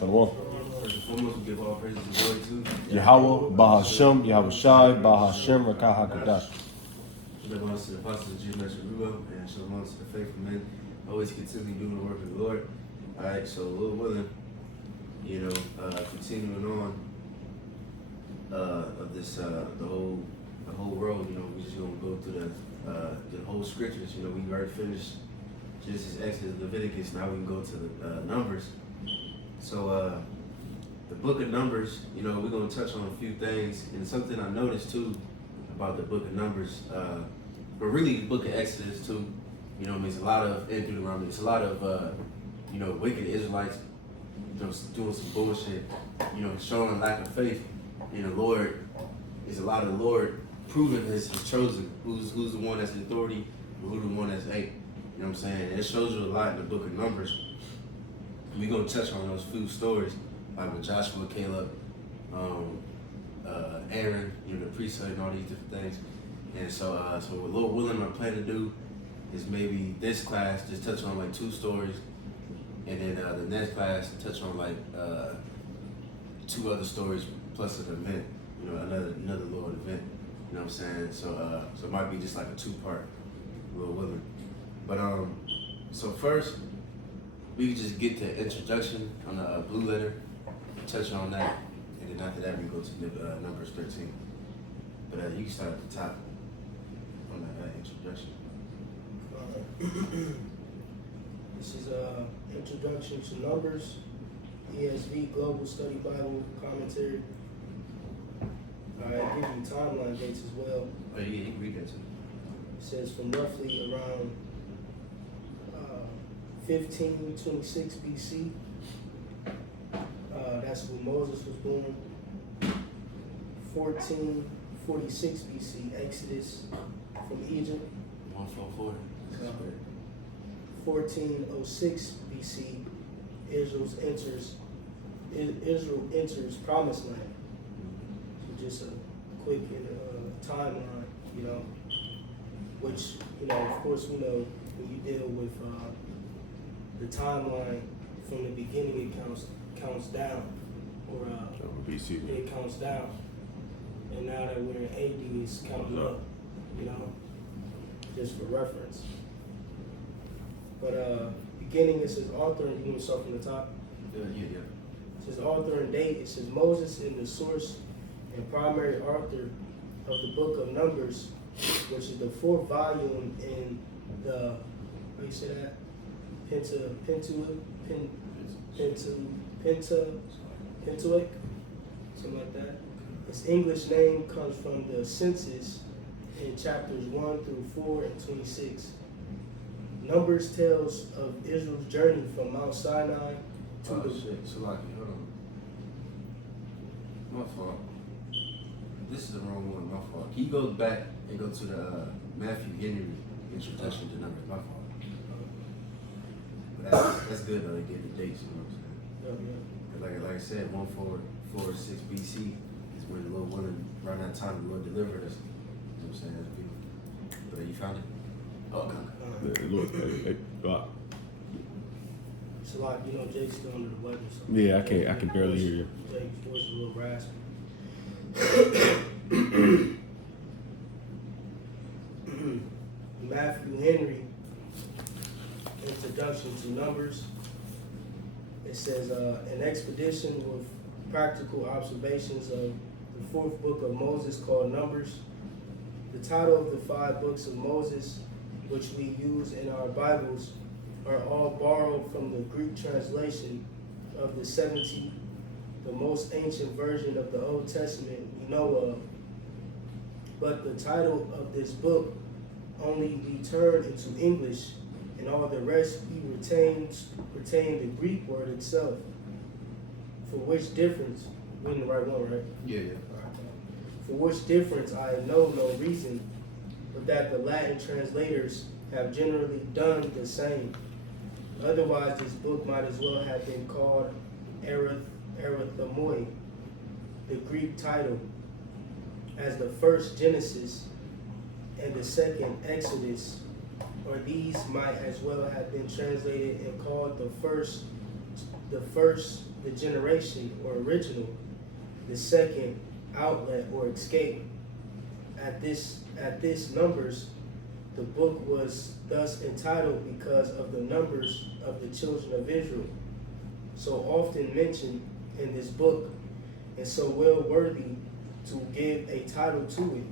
Shalom. First and foremost, we give all praises and glory to Yahweh, Bahashem, Yahweh Shai, Bahashem, Rakah HaKadosh. Shalom to the apostles of Jesus and shalom to the faithful men, always continually doing the work of the Lord. All right, so Lord willing, continuing on of this the whole world. We just gonna go through the whole scriptures. We already finished Genesis, Exodus, Leviticus. Now we can go to the Numbers. So the book of Numbers, we're gonna touch on a few things, and something I noticed too about the book of Numbers, but really the book of Exodus too. It's a lot of and Deuteronomy. It's a lot of wicked Israelites, doing some bullshit, showing lack of faith in the Lord. It's a lot of the Lord proving his chosen, who's the one that's in authority, and who's the one that's ain't. You know what I'm saying? And it shows you a lot in the book of Numbers. We're gonna touch on those few stories, like with Joshua, Caleb, Aaron, the priesthood, and all these different things. And so what Lord willing, I plan to do is maybe this class just touch on like 2 stories, and then the next class touch on like 2 other stories plus an event, another Lord event. You know what I'm saying? So it might be just like a 2-part, Lord willing. But so first we can just get the introduction on the blue letter, touch on that, and then after that we go to Numbers 13. But you can start at the top on that introduction. This is Introduction to Numbers, ESV Global Study Bible Commentary. I give you timeline dates as well. Oh yeah, you can read that too. It says from roughly around 1526 BC. That's when Moses was born. 1446 BC, Exodus from Egypt. 144. 1406 BC, Israel enters Promised Land. So just a quick timeline, which of course we know when you deal with the timeline from the beginning, it counts down, or BC. it counts down, and now that we're in AD, it's counting up, just for reference. But beginning, it says author, and you want to start from the top? Yeah. It says author and date. It says Moses is the source and primary author of the book of Numbers, which is the 4th volume in the, how you say that? Pentateuch, something like that. Its English name comes from the census in chapters 1 through 4 and 26. Numbers tells of Israel's journey from Mount Sinai to the... Salaki, hold on. My fault. This is the wrong one, my fault. Can you go back and go to the Matthew Henry introduction to Numbers? My fault. But that's good though, they gave the dates, you know what I'm saying? Yeah. Like I said, 1446 BC is when the Lord willing, around that time the Lord delivered us. You know what I'm saying? That's beautiful. But you found it? Oh, okay. Look, It's a lot, Jake's still under the weather. So yeah, I can barely hear you. Jake's voice is a little raspy. Matthew Henry, Introduction to Numbers. It says, an expedition with practical observations of the 4th book of Moses called Numbers. The title of the 5 books of Moses, which we use in our Bibles, are all borrowed from the Greek translation of the 70, the most ancient version of the Old Testament we know of. But the title of this book only we turned into English, and all the rest we retain the Greek word itself. For which difference, we're in the right one, right? Yeah. For which difference I know no reason, but that the Latin translators have generally done the same. Otherwise, this book might as well have been called Arithmoi, the Greek title, as the first Genesis and the second Exodus, or these might as well have been translated and called the first the first, the generation or original, the second, outlet or escape. At this numbers, the book was thus entitled because of the numbers of the children of Israel, so often mentioned in this book, and so well worthy to give a title to it,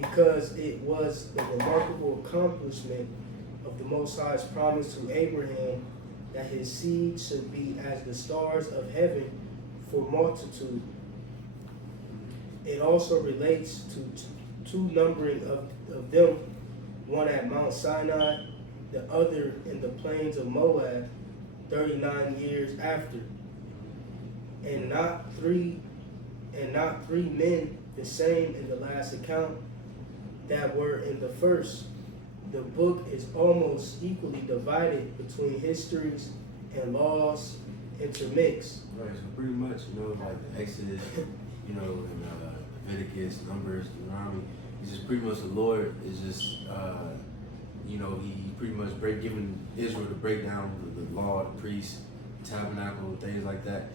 because it was the remarkable accomplishment of the Most High's promise to Abraham that his seed should be as the stars of heaven for multitude. It also relates to two numbering of them, one at Mount Sinai, the other in the plains of Moab, 39 years after. And not three men the same in the last account that were in the first. The book is almost equally divided between histories and laws intermixed. Right, so pretty much, like the Exodus, and Leviticus, Numbers, Deuteronomy, it's just pretty much the Lord is just, he pretty much giving Israel the breakdown of the law, the priests, tabernacle, things like that,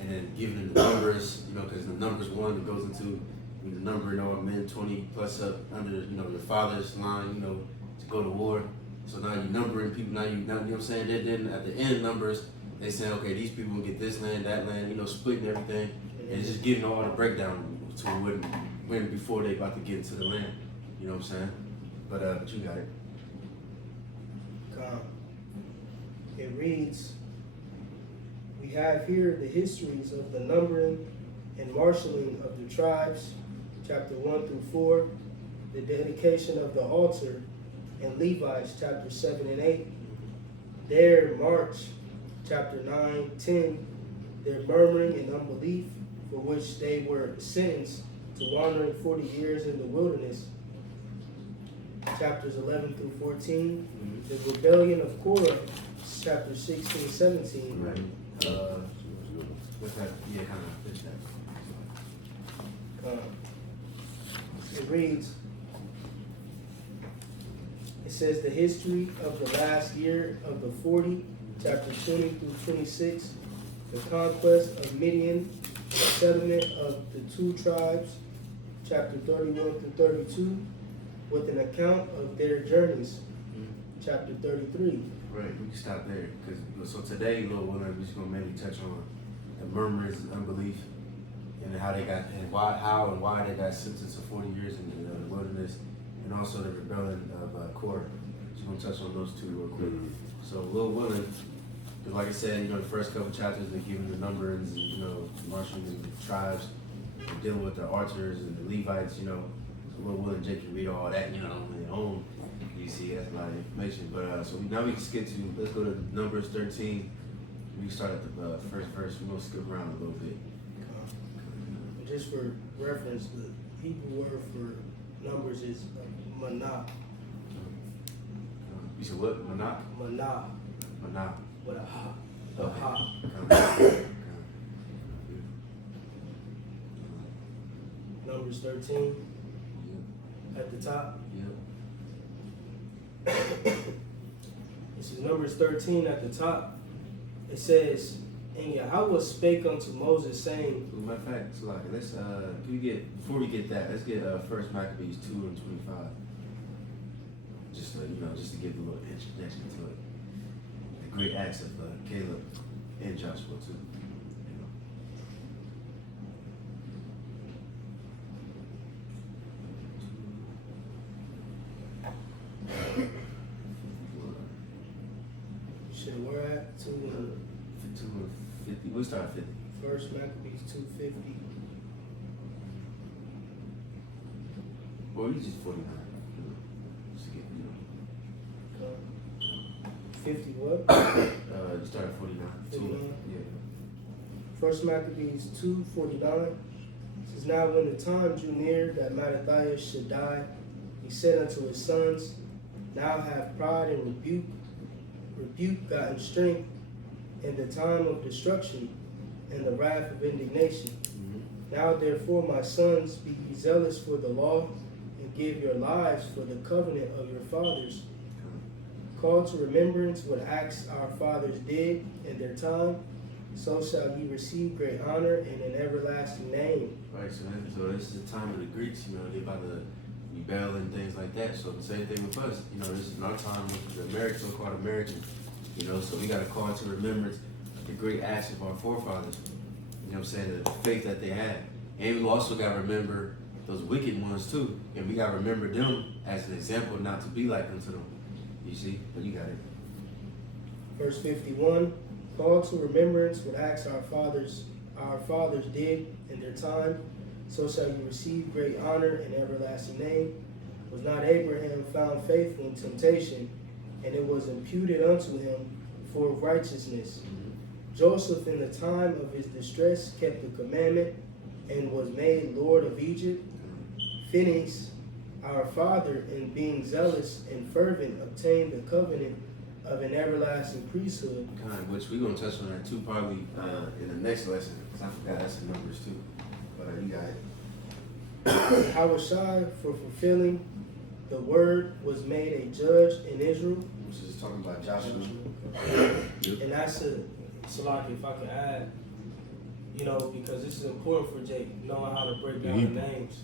and then giving them the numbers, because the numbers one that goes into the number, men 20 plus up under, your father's line, to go to war. So now you're numbering people. Now you know what I'm saying. Then at the end numbers, they saying, okay, these people will get this land, that land, splitting everything, and it's just giving all the breakdown to when before they about to get into the land. You know what I'm saying? But you got it. It reads, we have here the histories of the numbering and marshaling of the tribes, chapter 1 through 4, the dedication of the altar, and Levites, chapter 7 and 8, their march, chapter 9, 10, their murmuring and unbelief, for which they were sentenced to wandering 40 years in the wilderness, chapters 11 through 14, the rebellion of Korah, chapter 16, 17. Right. What's that? Yeah, kind of fits that. It reads, it says the history of the last year of the 40, chapter 20 through 26, the conquest of Midian, the settlement of the 2 tribes, chapter 31 through 32, with an account of their journeys, chapter 33. Right, we can stop there. So today, Lord willing, we're just going to maybe touch on the murmurers and unbelief, and how they got, and why they got sentenced to 40 years in the wilderness, and also the rebellion of Korah. Just going to touch on those two real quick. So, Lord willing, like I said, the first couple chapters they're giving the numbers, marshalling the tribes, and dealing with the archers and the Levites, So, Lord willing, Jake can read all that, on their own. You see, that's a lot of information. But so now we can skip to, let's go to Numbers 13. We start at the first verse. We're going to skip around a little bit. Just for reference, the Hebrew word for numbers is manah. You said what? Manah? Manah. Manah. With a ha. A ha. Numbers 13 at the top. This is Numbers 13 at the top. It says, and Yahweh spake unto Moses, saying, matter of fact, so let's before we get that, let's get First Maccabees 2 and 25. Just just to give a little introduction to it. The great acts of Caleb and Joshua too. Shit, we're at 250. We'll start at 50. First Maccabees 250. Or you just 49. Just get, 50 what? You start at 49. 49? Yeah. First Maccabees 2:49 says, now when the time drew near that Mattathias should die, he said unto his sons, now have pride and rebuke gotten strength in the time of destruction and the wrath of indignation. Now therefore, my sons, be ye zealous for the law, and give your lives for the covenant of your fathers. Call to remembrance what acts our fathers did in their time, so shall ye receive great honor and an everlasting name. Right, so this is the time of the Greeks, they about to rebel and things like that. So the same thing with us, this is our time with the American, so-called Americans, so we got to call to remembrance the great acts of our forefathers, the faith that they had. And we also got to remember those wicked ones too, and we got to remember them as an example not to be like unto them. You see? But you got it. Verse 51, call to remembrance what acts our fathers did in their time, so shall you receive great honor and everlasting name. Was not Abraham found faithful in temptation, and it was imputed unto him for righteousness. Joseph in the time of his distress kept the commandment and was made Lord of Egypt. Phinehas, our father, in being zealous and fervent, obtained the covenant of an everlasting priesthood. Which we're going to touch on that too, probably in the next lesson, because I forgot that's in Numbers too. But you got it. Hawashai, for fulfilling the word, was made a judge in Israel. Which is talking about Joshua. And that's so like if I could add, because this is important for Jake, knowing how to break down the names.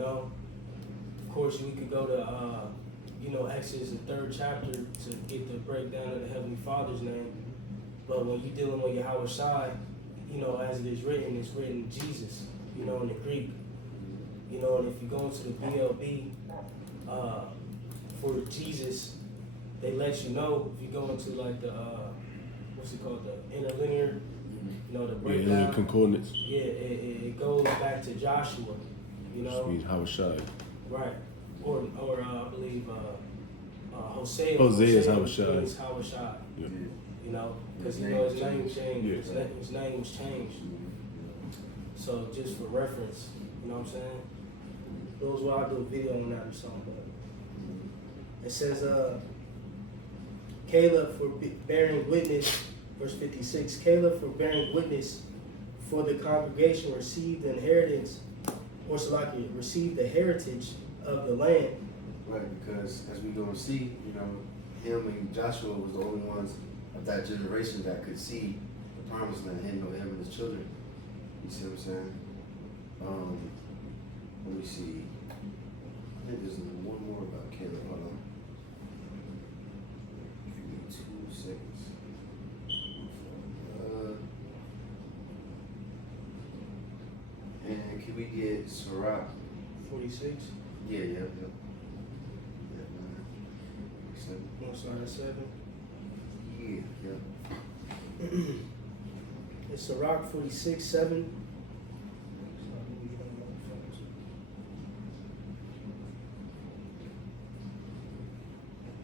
Of course, we could go to, Exodus, the 3rd chapter, to get the breakdown of the Heavenly Father's name. But when you're dealing with Yahweh Shai, as it is written, it's written Jesus, in the Greek. And if you go into the BLB for Jesus, they let you know. If you go into like the, what's it called, the interlinear, the breakdown. Yeah, concordance. Yeah, it goes back to Joshua, Which means Hawashai. Right. Or I believe Hosea. Hosea is Hawashai. Is Hawashai. Yeah. Because his name changed. Yeah. His name was changed. So just for reference, you know what I'm saying? Those will I do a video on that or something. But it says Caleb for bearing witness, verse 56. Caleb for bearing witness for the congregation received the inheritance, or Salaki, received the heritage of the land. Right, because as we going to see, him and Joshua was the only ones of that generation that could see the promised land, him and his children. You see what I'm saying? Let me see. I think there's one more about Caleb. Hold on. Give me 2 seconds. And can we get Sirach? 46. Yeah. Want to start at 7? Yeah. It's Sirach 46, 7.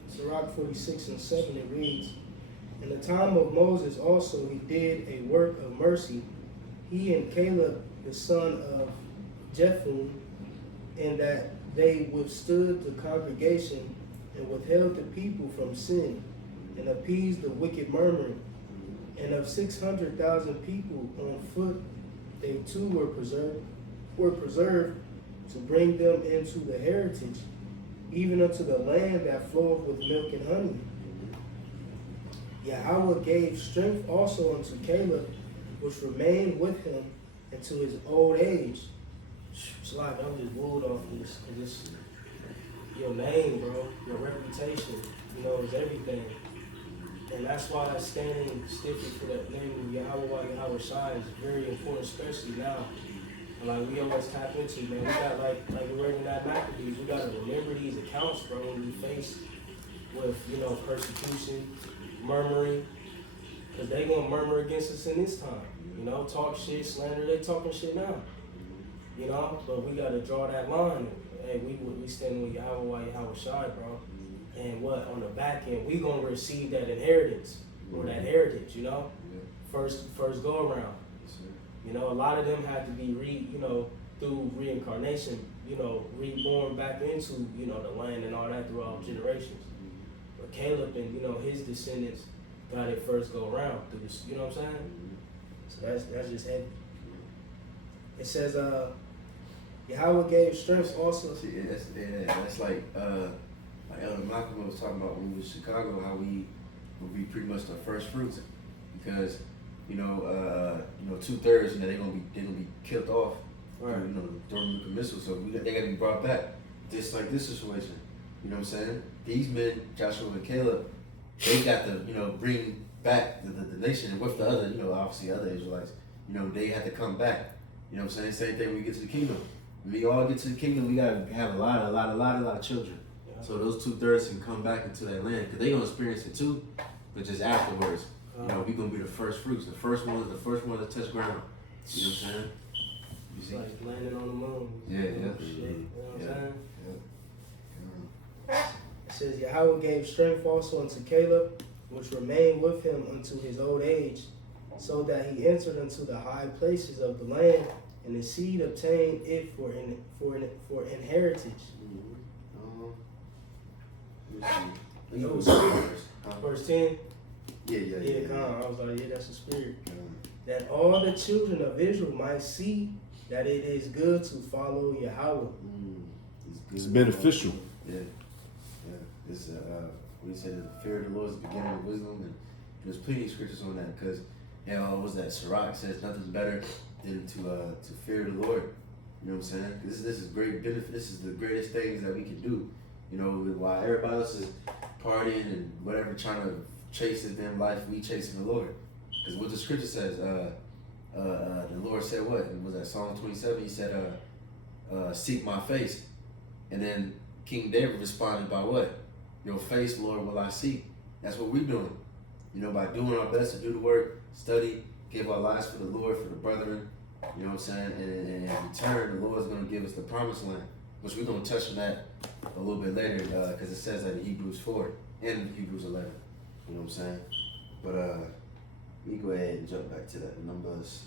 Sirach 46 and 7, it reads, in the time of Moses also he did a work of mercy, he and Caleb the son of Jephunneh, in that they withstood the congregation and withheld the people from sin and appeased the wicked murmuring. And of 600,000 people on foot, they too were preserved to bring them into the heritage, even unto the land that floweth with milk and honey. Yahweh gave strength also unto Caleb, which remained with him into his old age. It's like I'm just wooed off this, because it's your name, bro, your reputation, is everything. And that's why that standing stiffly for that name of Yahweh Shai is very important, especially now. And like we always tap into, man, we got like we're reading that Maccabees, we gotta remember these accounts, bro, when we face with, persecution, murmuring, because they gonna murmur against us in this time. Talk shit, slander, they talking shit now. But we gotta draw that line. Hey, we standing with Yahweh Shai, bro. And what on the back end, we gonna receive that inheritance or that heritage, First go around. A lot of them had to be through reincarnation, reborn back into, the land and all that throughout generations. But Caleb and, his descendants got it first go around through this, you know what I'm saying? So that's just heavy. It says, Yahweh gave strength also. See, that's like Elder Malcolm was talking about when we was in Chicago, how we would be pretty much the first fruits, because 2/3, they're gonna be killed off, Right. during nuclear missiles. So they gotta be brought back. Just like this situation, you know what I'm saying? These men, Joshua and Caleb, they got to bring back the nation with the other, obviously other Israelites. They had to come back. You know what I'm saying? Same thing when we get to the kingdom. When we all get to the kingdom, we gotta have a lot of children. Yeah. So those 2/3 can come back into that land, because they gonna experience it too, but just afterwards. We gonna be the first fruits, the first ones to touch ground. You know what I'm saying? You It's see? like landing on the moon. Yeah. Shit, you know what I'm saying? Yeah. It says, Yahweh gave strength also unto Caleb, which remained with him unto his old age, so that he entered into the high places of the land, and his seed obtained it for inheritance. Verse 10. Yeah. Come on. I was like, yeah, that's the spirit. That all the children of Israel might see that it is good to follow Yahweh. It's beneficial. Yeah. It's we said the fear of the Lord is the beginning of wisdom, and there's plenty of scriptures on that, because what was that? Sirach says nothing's better than to fear the Lord. You know what I'm saying? This is great benefit. This is the greatest things that we can do. While everybody else is partying and whatever, trying to chase them life, we chasing the Lord. Because what the scripture says, the Lord said what? Was that Psalm 27? He said, seek my face. And then King David responded by what? Your face, Lord, will I seek. That's what we're doing. By doing our best to do the work, study, give our lives for the Lord, for the brethren. You know what I'm saying? And in return, the Lord's going to give us the promised land, which we're going to touch on that a little bit later, because it says that in Hebrews 4 and Hebrews 11. You know what I'm saying? But we go ahead and jump back to that. Numbers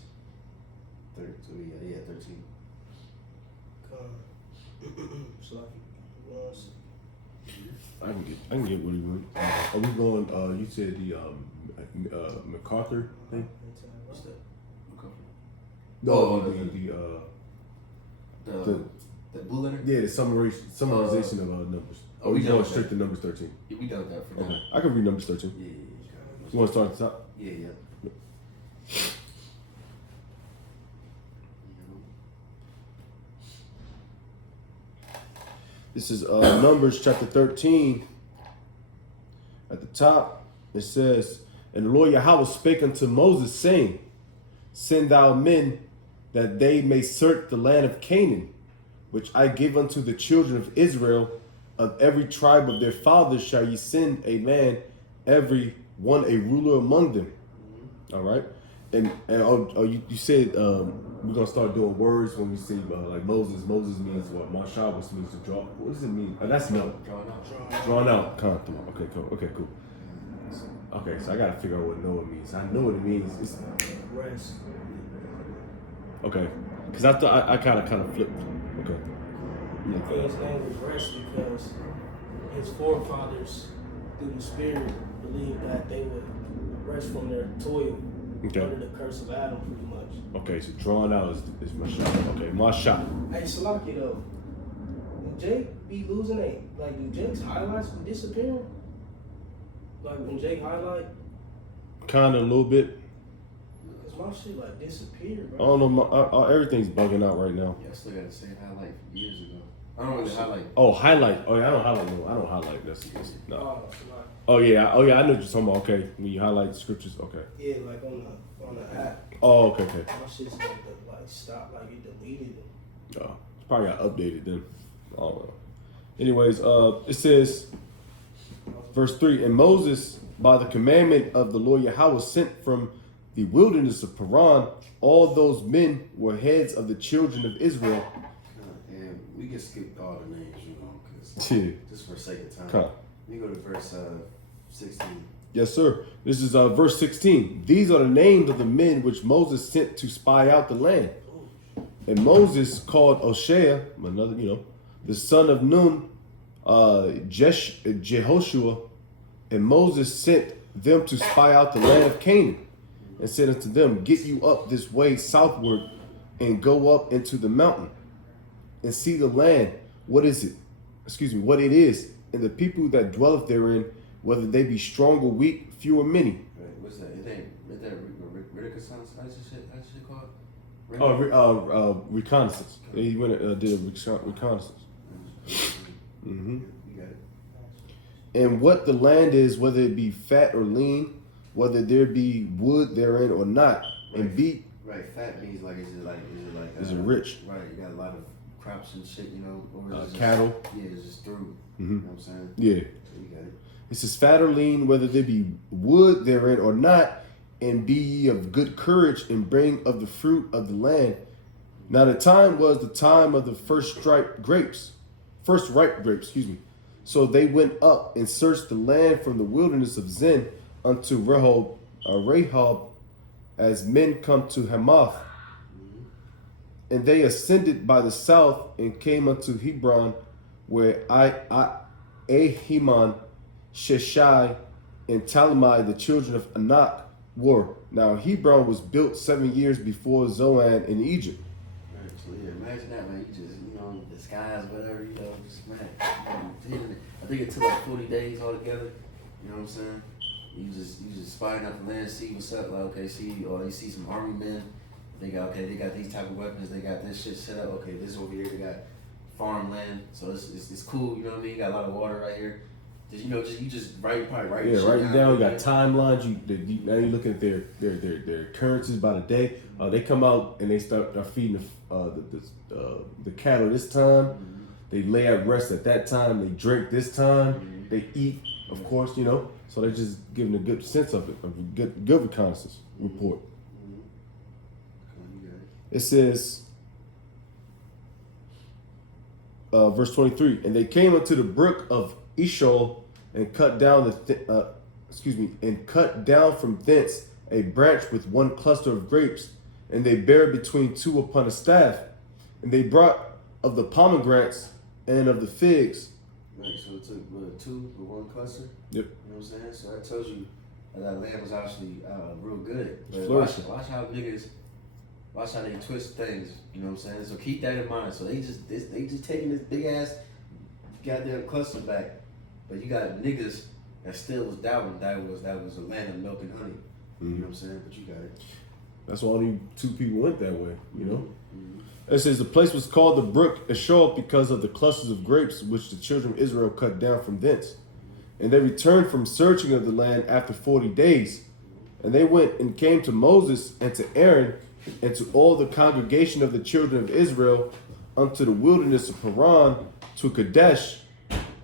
13. Yeah, 13. So like, once. I can get what he wants. Are we going? You said the MacArthur thing? What's that? No, the blue letter? the summarization of numbers. Oh, we we going done straight to numbers 13. Yeah, we done that for now. Okay, I can read numbers 13. Yeah. You want to start at the top? Yeah. This is Numbers chapter 13. At the top, it says, And the Lord Yahweh spake unto Moses, saying, Send thou men, that they may search the land of Canaan, which I give unto the children of Israel. Of every tribe of their fathers shall ye send a man, every one a ruler among them. All right? And you said we're going to start doing words when we say like Moses. Moses means what? Marshal, which means to draw. What does it mean? That's no. Drawn out. Contour. Okay, cool. Okay, cool. Okay, so I got to figure out what Noah means. I know what it means. It's, Rest. okay. Because I thought I kind of flipped. Okay. I think his name was Rest because his forefathers, through the Spirit, believed that they would rest from their toil under the curse of Adam, pretty much. Okay, so drawn out is my shot. Okay, my shot. Hey, Salaki though, do Jake be losing it? Like, do Jake's highlights be disappearing? Like when Jake highlight? Kind of a little bit. Cause my shit like disappeared, I bro. don't know. Everything's bugging out right now. Yeah, I still got the same highlight from years ago. I don't really highlight. Oh, highlight. Oh, yeah, I don't highlight. No, I don't highlight. That's no. Oh, Oh yeah. I know what you're talking about. Okay, when you highlight scriptures. Okay. yeah, like on the app. Oh, okay. My shit's like stop, like it deleted it. It's probably got updated then. I don't know. Anyways, it says, verse 3, And Moses, by the commandment of the Lord Yahweh, sent from the wilderness of Paran, all those men were heads of the children of Israel. And we can skip all the names, because Yeah. just for the sake of time. Come. Let me go to verse 16. Yes, sir. This is verse 16. These are the names of the men which Moses sent to spy out the land. And Moses called Oshea, the son of Nun, Jehoshua, and Moses sent them to spy out the land of Canaan, and said unto them, Get you up this way southward, and go up into the mountain, and see the land. What it is, and the people that dwelleth therein, whether they be strong or weak, few or many. Right, what's that? Is that reconnaissance? How's this shit called? Reconnaissance. He went did a reconnaissance. Mm-hmm. You got it. And what the land is, whether it be fat or lean, whether there be wood therein or not, and be right. Fat means like is it rich? Right, you got a lot of crops and shit, you know, or is it cattle. Yeah, it's just through. Mm-hmm. You know what I'm saying? Yeah. So you got it. It says fat or lean, whether there be wood therein or not, and be ye of good courage, and bring of the fruit of the land. Now the time was the time of the first ripe grapes, excuse me. So they went up and searched the land from the wilderness of Zin unto Rehob, as men come to Hamath. And they ascended by the south and came unto Hebron, where Ahiman, Sheshai, and Talmai, the children of Anak, were. Now Hebron was built 7 years before Zoan in Egypt. Right, so yeah, imagine that, man. You just, the skies, whatever, just man. I think it took like 40 days altogether. You know what I'm saying? You just spying out the land, see what's up. Like, okay, you see some army men. They got these type of weapons. They got this shit set up. Okay, this over here. They got farmland. So it's cool. You know what I mean? You got a lot of water right here. You just write. Yeah, writing down. You got timelines. Now you look at their occurrences by the day. They come out and they start feeding the cattle this time. Mm-hmm. They lay at rest at that time. They drink this time. Mm-hmm. They eat, of course. So they're just giving a good sense of it, of a good reconnaissance report. It says, verse 23, and they came unto the brook of Eshol and cut down and cut down from thence a branch with one cluster of grapes, and they bare between two upon a staff, and they brought of the pomegranates and of the figs. Right, so it took two with one cluster. Yep. You know what I'm saying? So that tells you that land was actually real good. But watch how they twist things. You know what I'm saying? So keep that in mind. So they just taking this big ass goddamn cluster back, but you got niggas that still was doubting that was a land of milk and honey. Mm-hmm. You know what I'm saying? But you got it. That's why only two people went that way. Mm-hmm. It says the place was called the brook Eshol because of the clusters of grapes which the children of Israel cut down from thence. And they returned from searching of the land after 40 days. And they went and came to Moses and to Aaron and to all the congregation of the children of Israel unto the wilderness of Paran to Kadesh,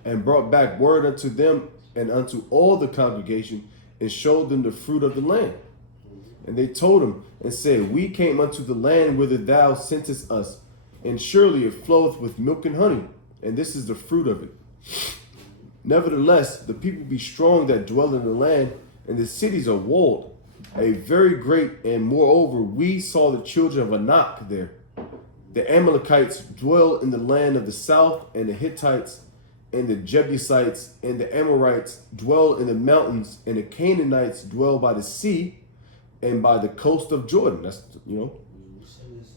and brought back word unto them and unto all the congregation, and showed them the fruit of the land. And they told him and said, we came unto the land whither thou sentest us, and surely it floweth with milk and honey, and this is the fruit of it. Nevertheless, the people be strong that dwell in the land, and the cities are walled, a very great, and moreover, we saw the children of Anak there. The Amalekites dwell in the land of the south, and the Hittites, and the Jebusites, and the Amorites dwell in the mountains, and the Canaanites dwell by the sea, and by the coast of Jordan. That's Descendants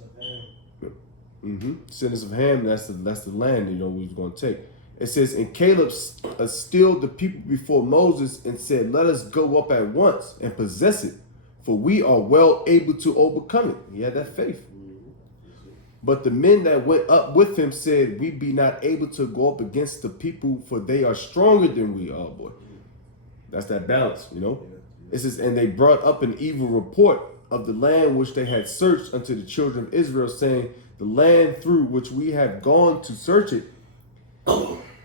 of Ham. That's the land we was going to take. It says, and Caleb stilled the people before Moses and said, let us go up at once and possess it, for we are well able to overcome it. He had that faith. But the men that went up with him said, we be not able to go up against the people, for they are stronger than we are, boy. That's that balance, It says, and they brought up an evil report of the land which they had searched unto the children of Israel, saying, the land through which we have gone to search it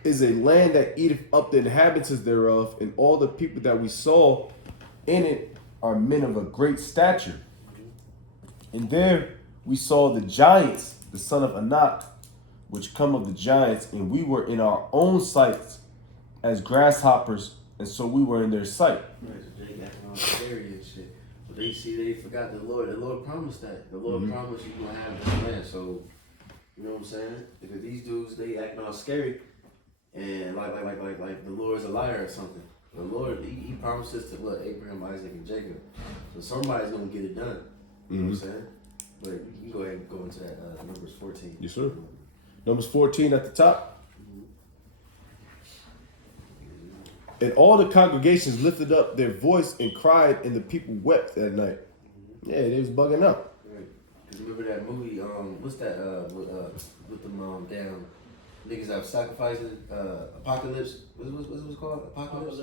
is a land that eateth up the inhabitants thereof, and all the people that we saw in it are men of a great stature. And there we saw the giants, the son of Anak, which come of the giants, and we were in our own sights as grasshoppers, and so we were in their sight. Right, so they got all scary and shit. But they forgot the Lord. The Lord promised that. The Lord promised you gonna have this land. So, you know what I'm saying? Because these dudes, they acting all scary, and like the Lord's a liar or something. The Lord, he promised us to Abraham, Isaac, and Jacob. So somebody's gonna get it done. You know what I'm saying? But you can go ahead and go into that Numbers 14. Yes, sir. Numbers 14 at the top. And all the congregations lifted up their voice and cried, and the people wept that night. Yeah, they was bugging out. Right. Cause remember that movie? What's that? With them damn niggas that was sacrificing Apocalypse. What's it called? Apocalypse.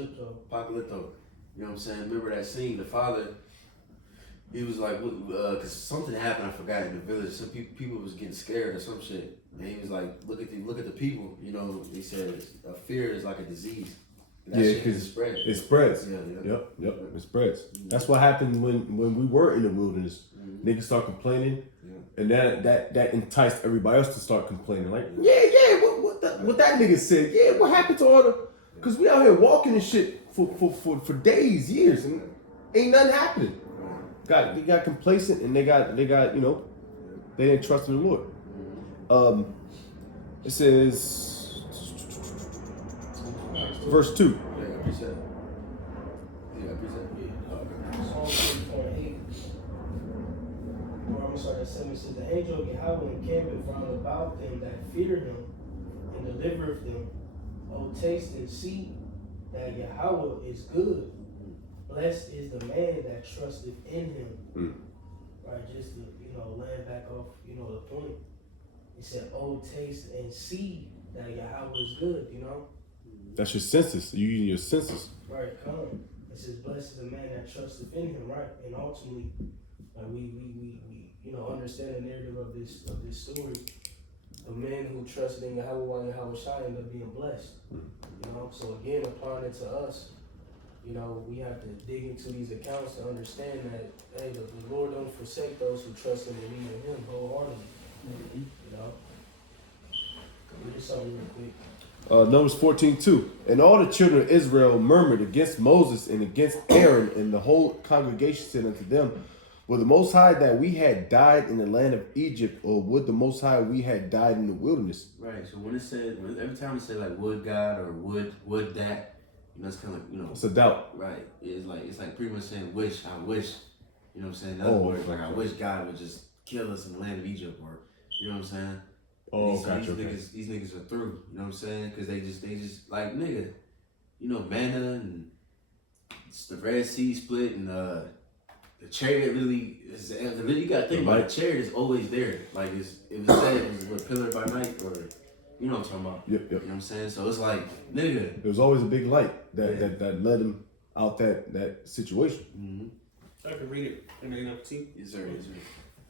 Apocalypto. You know what I'm saying? Remember that scene? The father, he was like, cause something happened. I forgot in the village. Some people was getting scared or some shit. And he was like, look at the people. You know, he said fear is like a disease. And that shit because spread. it spreads. Yeah. Yep, it spreads. That's what happened when we were in the wilderness. Niggas start complaining, and that enticed everybody else to start complaining. Like, what that nigga said? Yeah, what happened to all the? Cause we out here walking and shit for days, years, and ain't nothing happening. They got complacent, and they got they didn't trust in the Lord. It says. Verse 2. Psalm 8. Or I'm sorry, 7 says, the angel of Yahweh encampeth round about them that fear him, and delivereth them. O taste and see that Yahweh is good. Blessed is the man that trusteth in him. Right, just to, land back off, the point. It said, oh, taste and see that Yahweh is good, That's your senses. You using your senses. Right, come on. It says, blessed is the man that trusteth in him, right? And ultimately, we understand the narrative of this story. The man who trusted in Yahweh while Yahweh Shai ended up being blessed. So again, applying it to us, we have to dig into these accounts to understand that, hey, the Lord don't forsake those who trust and believe in him wholeheartedly. Read something real quick. Numbers 14:2. And all the children of Israel murmured against Moses and against Aaron, and the whole congregation said unto them, would the Most High that we had died in the land of Egypt, or would the Most High we had died in the wilderness? Right. So when it said, every time it said like would God or would that, it's kind of like, It's a doubt. Right. It's like pretty much saying wish, I wish. You know what I'm saying? In other words, like I wish God would just kill us in the land of Egypt, or you know what I'm saying? These niggas are through. You know what I'm saying? Because they just like nigga, manna and the Red Sea split and the chariot really is. You gotta think about it. The chariot is always there. Like it was said it was a pillar by night, or you know what I'm talking about. Yep. You know what I'm saying? So it's like nigga. There was always a big light that led him out that situation. Mm-hmm. I can read it in the NLT. Yes, sir.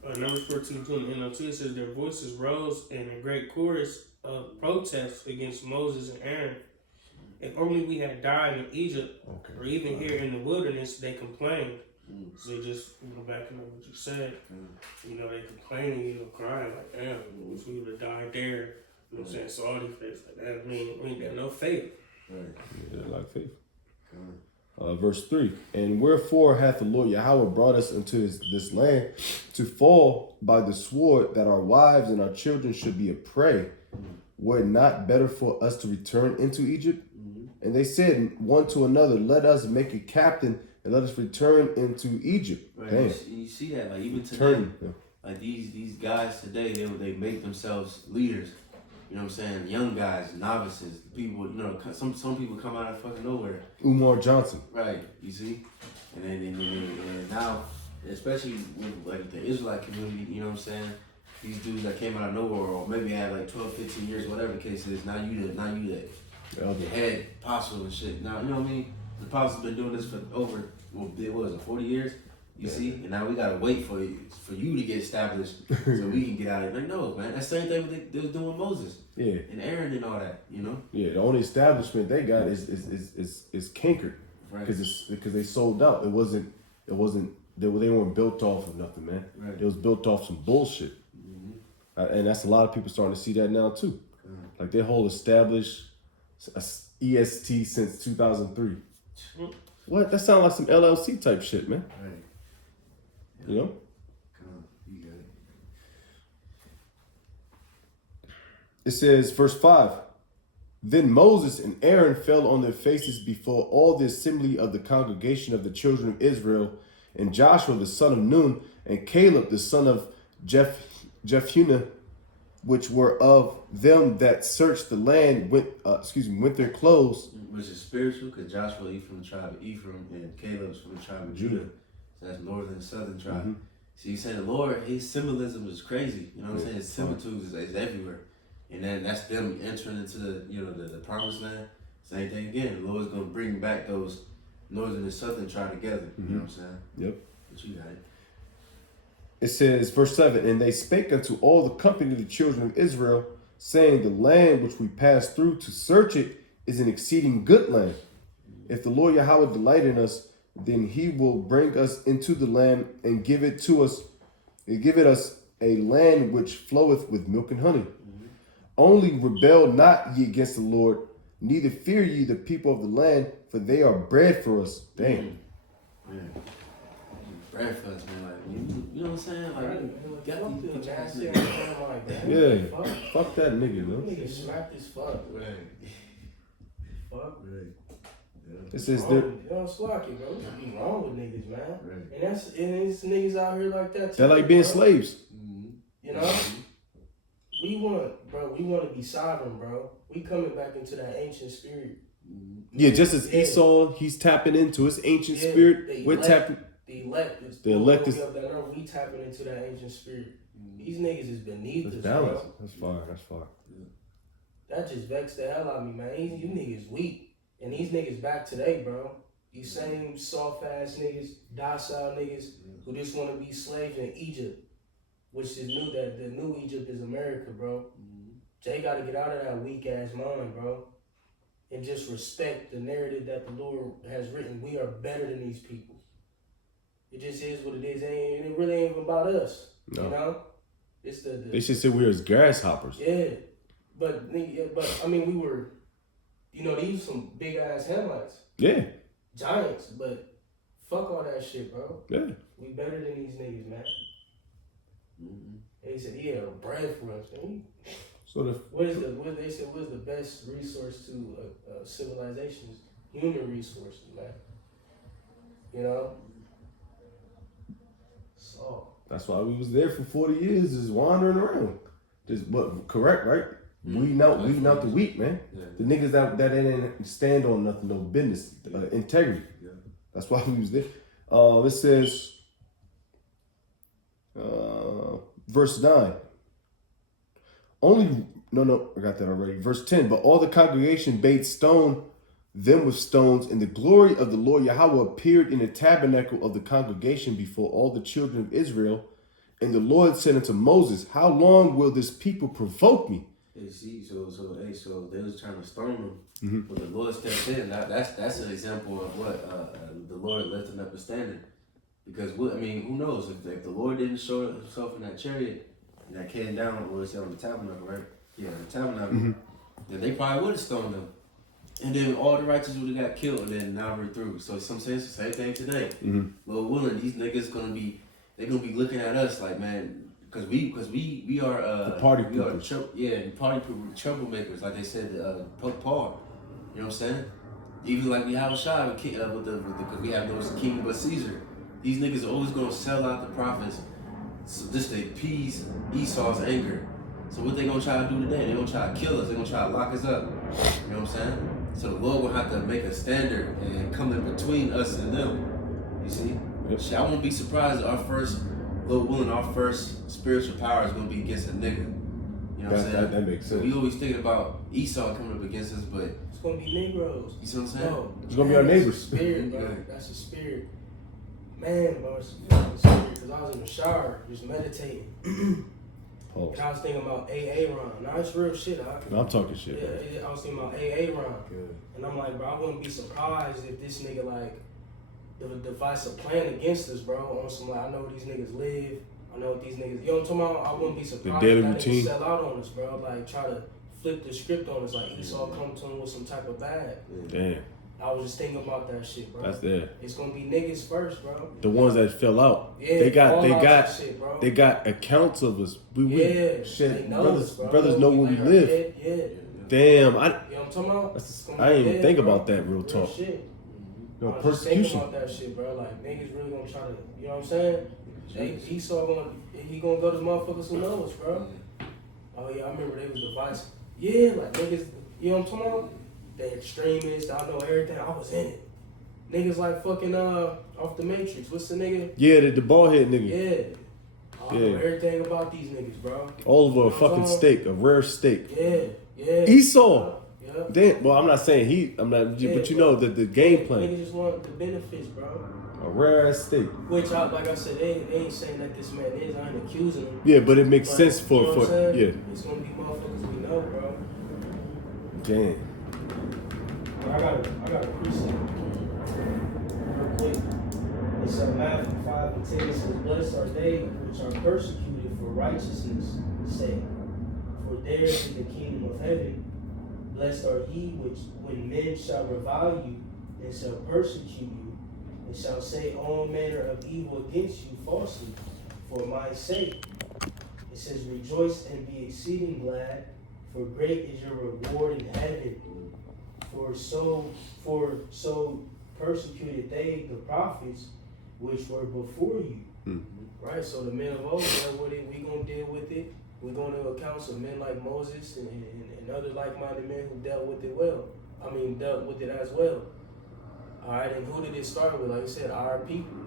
Numbers 14:2 in the NLT, it says, their voices rose in a great chorus of protest against Moses and Aaron. If only we had died in Egypt, or even here in the wilderness, they complained. So just, back in what you said, they complaining, crying, like, damn, we wish we would have died there. You know what I'm saying? Salty face, like that. We ain't got no faith. Right. Yeah, like faith. Verse 3. And wherefore hath the Lord Yahweh brought us into this land to fall by the sword, that our wives and our children should be a prey? Were it not better for us to return into Egypt? And they said one to another, let us make a captain and let us return into Egypt. Right. You see that, like even today, like these guys today, they make themselves leaders. You know what I'm saying? Young guys, novices, people. Some people come out of fucking nowhere. Umar Johnson. Right. You see, and then now, especially with like the Israelite community, you know what I'm saying? These dudes that came out of nowhere, or maybe had like 12, 15 years, whatever the case is. Now you the head apostle and shit. Now you know what I mean? The apostle's been doing this for over, what was it, 40 years? You see? And now we gotta wait for you to get established so we can get out of it. Like, no, man. That's the same thing they was doing with Moses. Yeah. And Aaron and all that, Yeah, the only establishment they got is cankered. Right. Because they sold out. It wasn't they weren't built off of nothing, man. Right. It was built off some bullshit. And that's a lot of people starting to see that now too. Like their whole established EST since 2003. What? That sounds like some LLC type shit, man. Right. You know? You got it. It says, verse 5. Then Moses and Aaron fell on their faces before all the assembly of the congregation of the children of Israel, and Joshua the son of Nun, and Caleb the son of Jephunneh, which were of them that searched the land with their clothes. Which is spiritual, because Joshua, from the tribe of Ephraim, and Caleb's from the tribe of Judah. So that's northern and southern tribe. Mm-hmm. So you saying the Lord, his symbolism is crazy. You know what I'm saying? His similitudes is everywhere. And then that's them entering into the promised land. Same thing again. The Lord's gonna bring back those northern and southern tribe together. You know what I'm saying? Yep. But you got it. It says, verse 7, and they spake unto all the company of the children of Israel, saying, the land which we passed through to search it is an exceeding good land. If the Lord Yahweh delight in us, then he will bring us into the land and give it to us, and give it us a land which floweth with milk and honey. Only rebel not ye against the Lord, neither fear ye the people of the land, for they are bread for us. Damn. Man. Bread for us, man. Like, you know what I'm saying? Like, got these nasty niggas. like that. Yeah. Fuck that nigga, Them though. niggas smacked as fuck. Right. Fuck. Right. It says Wrong there. with- You know, slack it, bro. What be wrong with niggas, man? Right. And it's niggas out here like that too. They're like being bro. slaves. Mm-hmm. You know? We want to be sovereign, bro. We coming back into that ancient spirit. Yeah, just as Esau, he's tapping into his ancient spirit. We're tapping. The elect is The elect is- up that number. We tapping into that ancient spirit. These niggas is beneath That's us, balance. bro. That's fire. That's fire. That just vexed the hell out of me, man. You niggas weak. And these niggas back today, bro. These same soft ass niggas, docile niggas who just want to be slaves in Egypt, which is new. That the new Egypt is America, bro. Jay got to get out of that weak ass mind, bro, and just respect the narrative that the Lord has written. We are better than these people. It just is what it is, and it really ain't even about us. No. You know, it's the They should say we were as grasshoppers. yeah, but I mean we were, you know, these some big ass Hamites. Yeah. Giants, but fuck all that shit, bro. Yeah. We better than these niggas, man. They said, yeah, bread for us. Man. So the They said what's the best resource to civilizations? Human resources, man. You know. So that's why we was there for 40 years, just wandering around. Just but correct, right? Weeding out the wheat, man. Yeah. The niggas that didn't stand on nothing, no business, integrity. Yeah. That's why we was there. It says, verse 9. I got that already. Verse 10. But all the congregation bade stone them with stones, and the glory of the Lord Yahweh appeared in the tabernacle of the congregation before all the children of Israel. And the Lord said unto Moses, how long will this people provoke me? Hey, see, so they was trying to stone him, but the Lord stepped in. That's an example of what the Lord lifting up a standard. Because who knows if the Lord didn't show himself in that chariot and that came down, or it's on the tabernacle, right? Yeah, the tabernacle. Then they probably would have stoned him, and then all the righteous would have got killed, and then now we're through. So some sense, the same thing today. Lord willing, these niggas gonna be looking at us like, man. Because we are the party we are people. party people, troublemakers, like they said, Pope Paul. You know what I'm saying? Even like we have a shot because we have those king but Caesar. These niggas are always gonna sell out the prophets, so just to appease Esau's anger. So what they gonna try to do today? They gonna try to kill us. They gonna try to lock us up. You know what I'm saying? So the Lord will have to make a standard and come in between us and them. You see? Yep. I won't be surprised if our first spiritual power is gonna be against a nigga. You know what I'm saying? That makes sense. We always thinking about Esau coming up against us, but it's gonna be Negroes. you see what I'm saying? No, It's gonna be our neighbors. That's a spirit, bro. Yeah. That's a spirit. Man, bro, it's a fucking spirit. Because I was in the shower just meditating. Pause. And I was thinking about AA Ron. Now it's real shit. I'm talking shit. Yeah, I was thinking about AA Ron. Good. And I'm like, bro, I wouldn't be surprised if this nigga like devise a plan against us, bro. On some like, I know where these niggas live. I know what these niggas. You know what I'm talking about? I wouldn't be surprised daily if that routine. nigga sell out on us, bro. Like try to flip the script on us. Like Esau come to him with some type of bag. Damn. I was just thinking about that shit, bro. That's there. It's gonna be niggas first, bro. The ones that fell out. Yeah, they got shit, bro. they got accounts of us. Yeah, shit. they know Brothers us, bro. brothers know where we lay our live. head, yeah. Damn, You know what I'm talking about? I didn't even think about that real talk. Shit. No, I was just thinking persecution. about that shit, bro. Like niggas really gonna try to, you know what I'm saying? Esau he gonna go to motherfuckers who know us, bro. Oh yeah, I remember they was divisive. Yeah, like niggas, you know what I'm talking about? They extremists, I know everything. I was in it. Niggas like fucking off the Matrix. What's the nigga? Yeah, the bald head nigga. Yeah. I know everything about these niggas, bro. All over a fucking steak, a rare steak. Yeah. Esau. Yeah. Then, well, I'm not saying but you know the game plan. Niggas just want the benefits, bro. A rare ass steak. Which, like I said, they ain't saying that this man is. I ain't accusing him. Yeah, but it makes sense you for know what I'm saying? yeah. It's gonna be motherfuckers we know, bro. Damn. I got a precept real quick. It's Matthew 5 and 10. It says, "Blessed are they which are persecuted for righteousness' sake, for theirs is the kingdom of heaven. Blessed are he which, when men shall revile you and shall persecute you, and shall say all manner of evil against you falsely for my sake." It says, "Rejoice and be exceeding glad, for great is your reward in heaven. For so persecuted they the prophets which were before you." Right? So the men of old dealt with it. We gonna deal with it. We're going to account some men like Moses and other like-minded men who dealt with it dealt with it as well. All right, and who did it start with? Like I said, our people.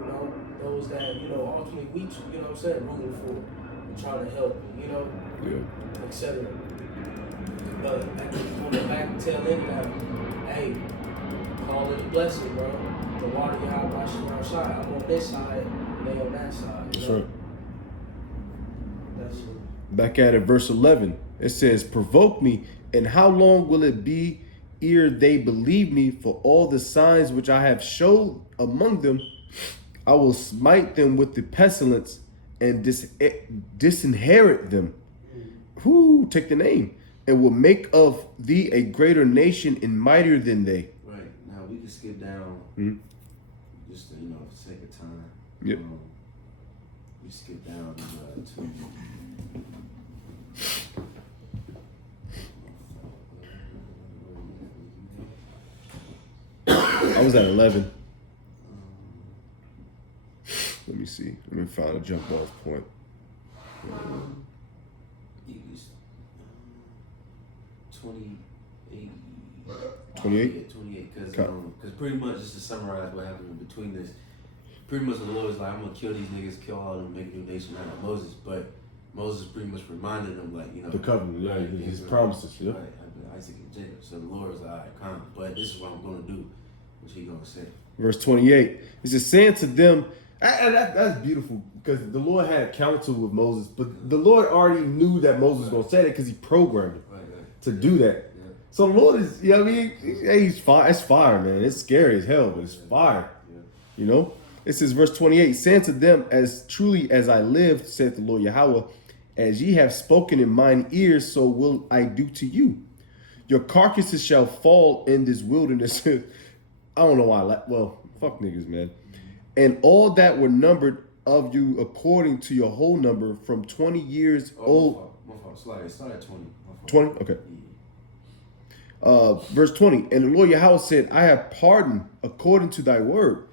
You know, those that, ultimately we, you know what I'm saying, rooting for and trying to help, etc. But on the back tail end of that, hey, call it a blessing, bro. The water you have by outside. I'm on this side, and they on that side. That's right. That's it. Back at it, verse 11. It says, "Provoke me, and how long will it be ere they believe me? For all the signs which I have showed among them, I will smite them with the pestilence and disinherit them." Who take the name, and will make of thee a greater nation and mightier than they. Right. Now we can skip down just to, for sake of time. Yep. We skip down to I was at 11. Let me see. Let me find a jump off point. It was 28. 28? Yeah, 28. Because pretty much, just to summarize what happened in between this, pretty much the Lord was like, "I'm going to kill these niggas, kill all of them, make a new nation out of Moses." But Moses pretty much reminded them, like, The covenant, his promises. Right, Isaac and Jacob. So the Lord was like, "All right, come, but this is what I'm going to do." What he going to say? Verse 28. It says, "Saying to them," and that's beautiful, because the Lord had counsel with Moses, but the Lord already knew that Moses was going to say that because he programmed him to do that. Yeah. So the Lord is, he's fire. It's fire, man. It's scary as hell, but it's fire. Yeah. It says, verse 28, "Saying to them, as truly as I live, saith the Lord Yahweh, as ye have spoken in mine ears, so will I do to you. Your carcasses shall fall in this wilderness." I don't know why. Fuck niggas, man. "And all that were numbered of you according to your whole number from 20 years old." My fault. Start at 20. 20? Okay. Verse 20. "And the Lord Yahweh said, I have pardoned according to thy word.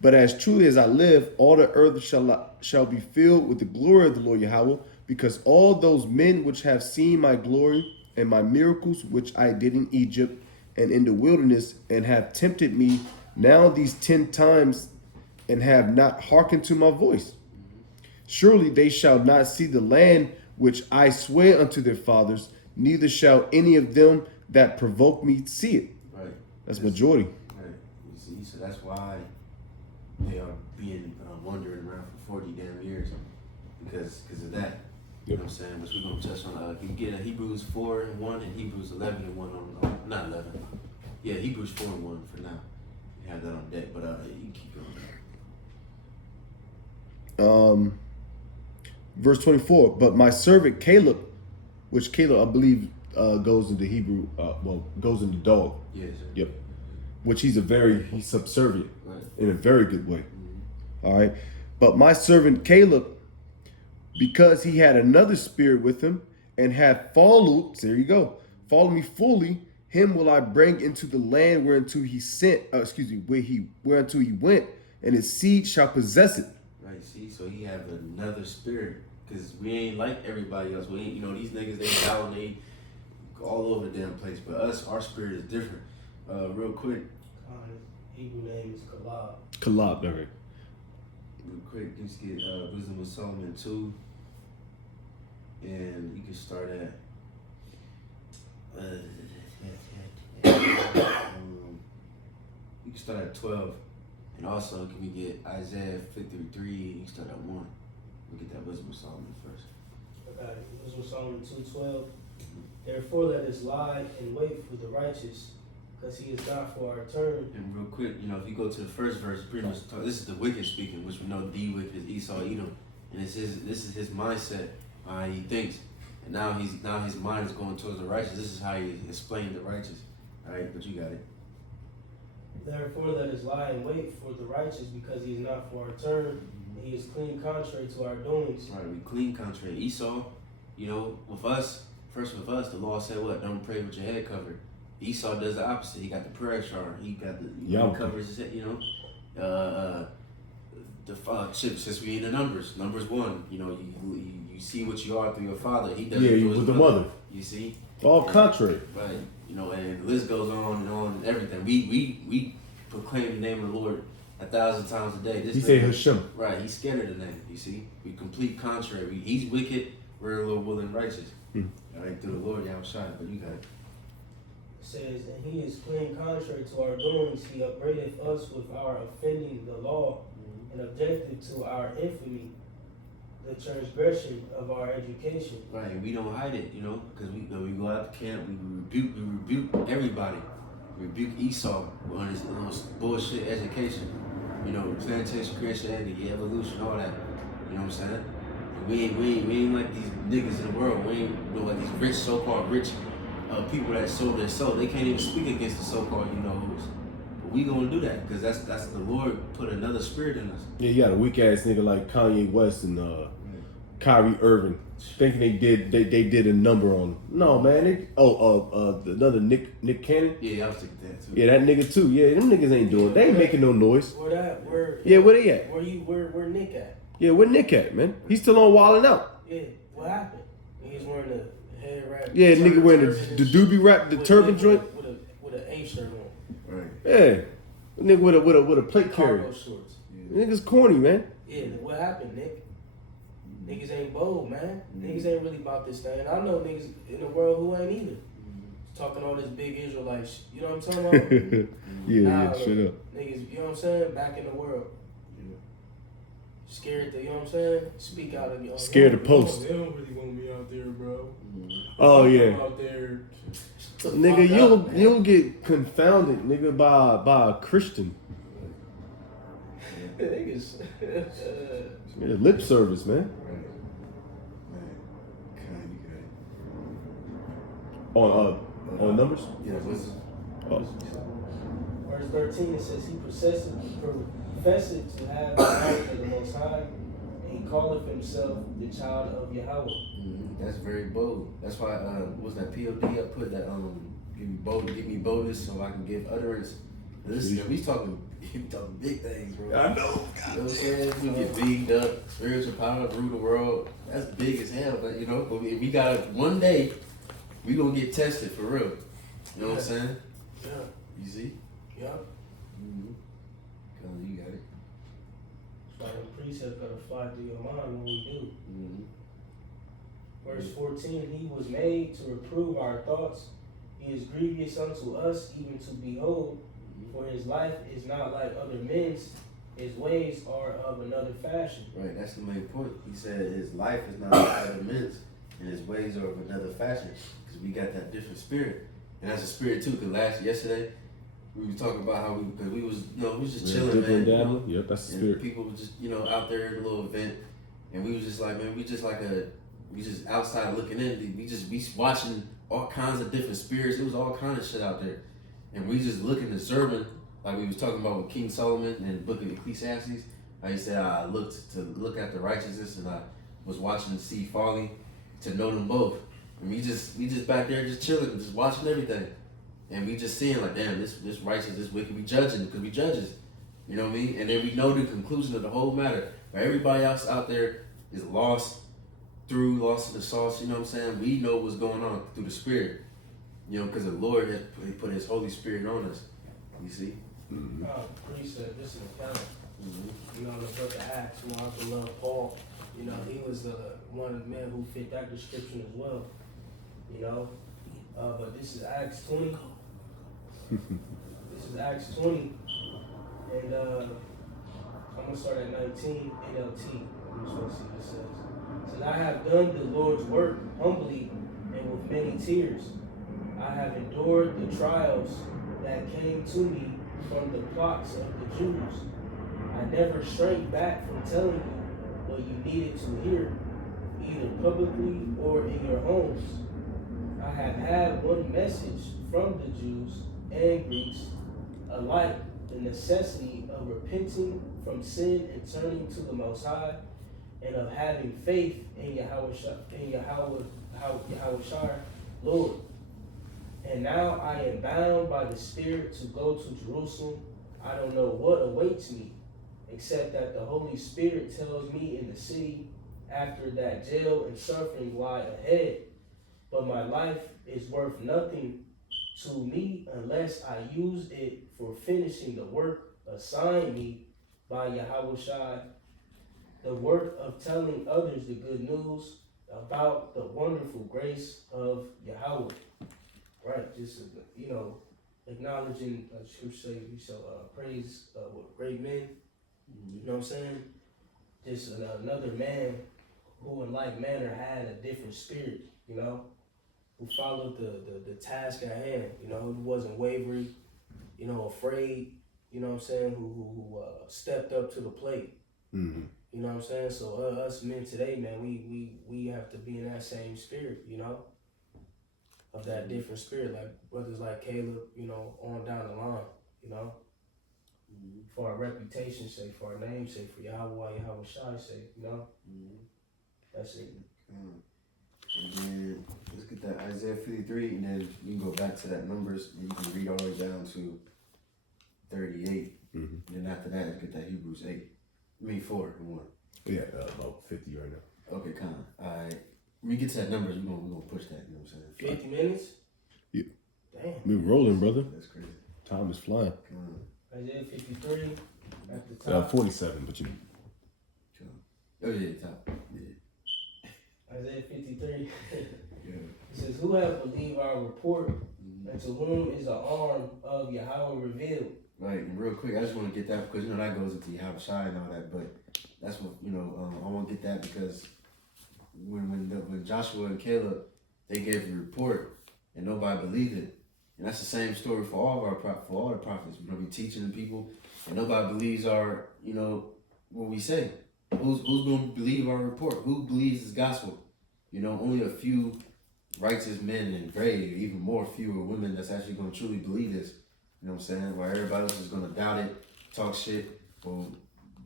But as truly as I live, all the earth shall be filled with the glory of the Lord Yahweh, because all those men which have seen my glory and my miracles which I did in Egypt and in the wilderness, and have tempted me now these 10 times, and have not hearkened to my voice. Surely they shall not see the land which I swear unto their fathers, neither shall any of them that provoke me see it." Right. That's majority. Right. You see, so that's why they are being wandering around for 40 damn years, because of that. You know what I'm saying? Which we're going to touch on. You get Hebrews 4:1 and Hebrews 11:1 on, not 11. Yeah, Hebrews 4:1 for now. You have that on deck, but you can keep going. Verse 24, "But my servant Caleb," which Caleb, I believe, goes into Hebrew, goes into dog. Yes, sir. Yep. Which he's subservient Right. in a very good way. All right. "But my servant Caleb, because he had another spirit with him, and had followed," there you go, "followed me fully, him will I bring into the land whereunto he whereunto he went, and his seed shall possess it." Right, see, so he have another spirit Cause we ain't like everybody else. We ain't, you know, these niggas, they down, they all over the damn place. But us, our spirit is different. Real quick. Hebrew name is Kalab. Kalab, okay. Real quick, just get Wisdom of Solomon 2. And you can start at you can start at 12. And also, can we get Isaiah 53? You can start at 1. We'll get that Wisdom of Solomon first. Okay, Wisdom of Solomon 2:12. Therefore let us lie and wait for the righteous, because he is not for our turn. And real quick, you know, if you go to the first verse, pretty much this is the wicked speaking, which we know the wicked is Esau, Edom, and this is his mindset, how he thinks, and now his mind is going towards the righteous. This is how he explained the righteous. All right, but you got it. Therefore let us lie and wait for the righteous, because he is not for our turn, and he is clean contrary to our doings. Right, we clean contrary. Esau, you know, with us, the law said what? Don't pray with your head covered. Esau does the opposite. He got the prayer chart. He got the he covers his head. You know, since we in the numbers 1. You know, you see what you are through your father. He does. Yeah, you with the mother. You see, all contrary. Right. You know, and the list goes on and on and everything. We proclaim the name of the Lord 1,000 times a day. He say Hashem. Right. He's scared of the name. You see, we complete contrary. He's wicked. We're a little willing righteous. All right, through the Lord, y'all shine. But you got it. Says, and he is clean contrary to our doings. He upbraideth us with our offending the law, and objected to our infamy, the transgression of our education. Right, and we don't hide it, you know, because we go out to camp, we rebuke everybody. We rebuke Esau on his bullshit education, you know, plantation, Christianity, evolution, all that. You know what I'm saying? And we ain't like these niggas in the world. We ain't, you know, like these rich, so-called rich people that sold their soul. They can't even speak against the so-called you know who's. But we gonna do that because that's the Lord put another spirit in us. Yeah, you got a weak ass nigga like Kanye West and Kyrie Irving thinking they did a number on him. No man, another Nick Cannon. Yeah, I was thinking that too. Yeah, that nigga too. Yeah, them niggas ain't doing. They ain't making no noise. Where they at? Where Nick at? Yeah, where Nick at, man? He's still on Wildin' Out. Yeah, what happened? He's wearing the head wrap. Yeah, nigga wearing the doobie wrap, the turban joint. With an A shirt on. Right. Yeah, nigga with a plate carrier. Cargo shorts. Yeah. Nigga's corny, man. Yeah, what happened, Nick? Niggas ain't bold, man. Niggas ain't really about this thing. I know niggas in the world who ain't either. Talking all this big Israelite shit. You know what I'm talking about? yeah, straight up. Niggas, you know what I'm saying? Back in the world. Scared to, you know what I'm saying? Speak out of your scared to post. They don't really want me out there, bro. Oh yeah. Out there. Nigga, you'll get confounded, nigga, by a Christian. Niggas. Yeah, lip service, man. On numbers? Yeah, what's Verse 13, it says, he professeth to have the life of the Most High, and he calleth himself the child of Yahweh. That's very bold. That's why was that POD I put that give me boldness so I can give utterance. We talking big things, bro. I know. You know what I'm saying? We get bigged up, spiritual power, rule the world. That's big as hell, but you know, but we gotta one day we gonna get tested for real. You know what I'm saying? Yeah. You see? Yeah. Cause you got it. Like a precept gotta fly through your mind when we do. Verse 14, he was made to reprove our thoughts. He is grievous unto us, even to behold. For his life is not like other men's. His ways are of another fashion. Right, that's the main point. He said his life is not like other men's, and his ways are of another fashion. Because we got that different spirit. And that's a spirit too, because yesterday, we were talking about how we was just chilling, man. You know? Yep, that's the and spirit. people were just, out there at a little event, and we was just like, man, we just outside looking in. We watching all kinds of different spirits. It was all kind of shit out there. And we just looking, observing, like we was talking about with King Solomon in the book of Ecclesiastes. How he said, I looked to look at the righteousness, and I was watching the sea folly to know them both. And we just back there just chilling, just watching everything. And we just seeing like, damn, this righteous, this wicked, we judging because we judges. You know what I mean? And then we know the conclusion of the whole matter. But everybody else out there is lost, through loss of the sauce, you know what I'm saying? We know what's going on through the Spirit, you know, because the Lord has put His Holy Spirit on us. You see? Mm-hmm. Precept, this is an account. You know, the book of Acts, you know, I can love Paul. You know, he was one of the men who fit that description as well. You know, but this is Acts 20. This is Acts 20, and I'm gonna start at 19 NLT. I'm just gonna see what it says. So I have done the Lord's work humbly and with many tears. I have endured the trials that came to me from the plots of the Jews. I never shrank back from telling you what you needed to hear, either publicly or in your homes. I have had one message from the Jews and Greeks alike, the necessity of repenting from sin and turning to the Most High, and of having faith in Yahweh Lord. And now I am bound by the Spirit to go to Jerusalem. I don't know what awaits me, except that the Holy Spirit tells me in the city, after that jail and suffering lie ahead. But my life is worth nothing to me unless I use it for finishing the work assigned me by Yahweh, the work of telling others the good news about the wonderful grace of Yahweh. Right, just, you know, acknowledging, scripture say, we shall praise what great men. You know what I'm saying? Just another man who in like manner had a different spirit, you know, who followed the task at hand, you know, who wasn't wavering, you know, afraid, you know what I'm saying, who stepped up to the plate. Mm-hmm. You know what I'm saying? So us men today, man, we have to be in that same spirit, you know, of that different spirit, like brothers like Caleb, you know, on down the line, you know. For our reputation's sake, for our name's sake, for Yahweh Shai's sake, you know? That's it. And then let's get that Isaiah 53, and then you can go back to that Numbers, and you can read all the way down to 38. And then after that, let's get that Hebrews 8. I mean 4 and 1. Yeah, about 50 right now. Okay, kind of. All right. When we get to that Numbers, we're gonna push that, you know what I'm saying? 50 minutes? Yeah. Damn. We're rolling, brother. That's crazy. Time is flying. Isaiah 53 at the top. 47, but you. Oh, yeah, top. Yeah. Isaiah 53. Yeah. It says, who have believed our report, and to whom is the arm of Yahweh revealed? Right, and real quick, I just want to get that because, you know, that goes into Yahweh Shai and all that, but that's what, you know, I want to get that because when Joshua and Caleb, they gave the report and nobody believed it. And that's the same story for all the prophets. We're gonna be teaching the people, and nobody believes our, you know, what we say. Who's gonna believe our report? Who believes this gospel? You know, only a few righteous men and brave, even more fewer women that's actually gonna truly believe this. You know what I'm saying? While everybody else is gonna doubt it, talk shit. Well,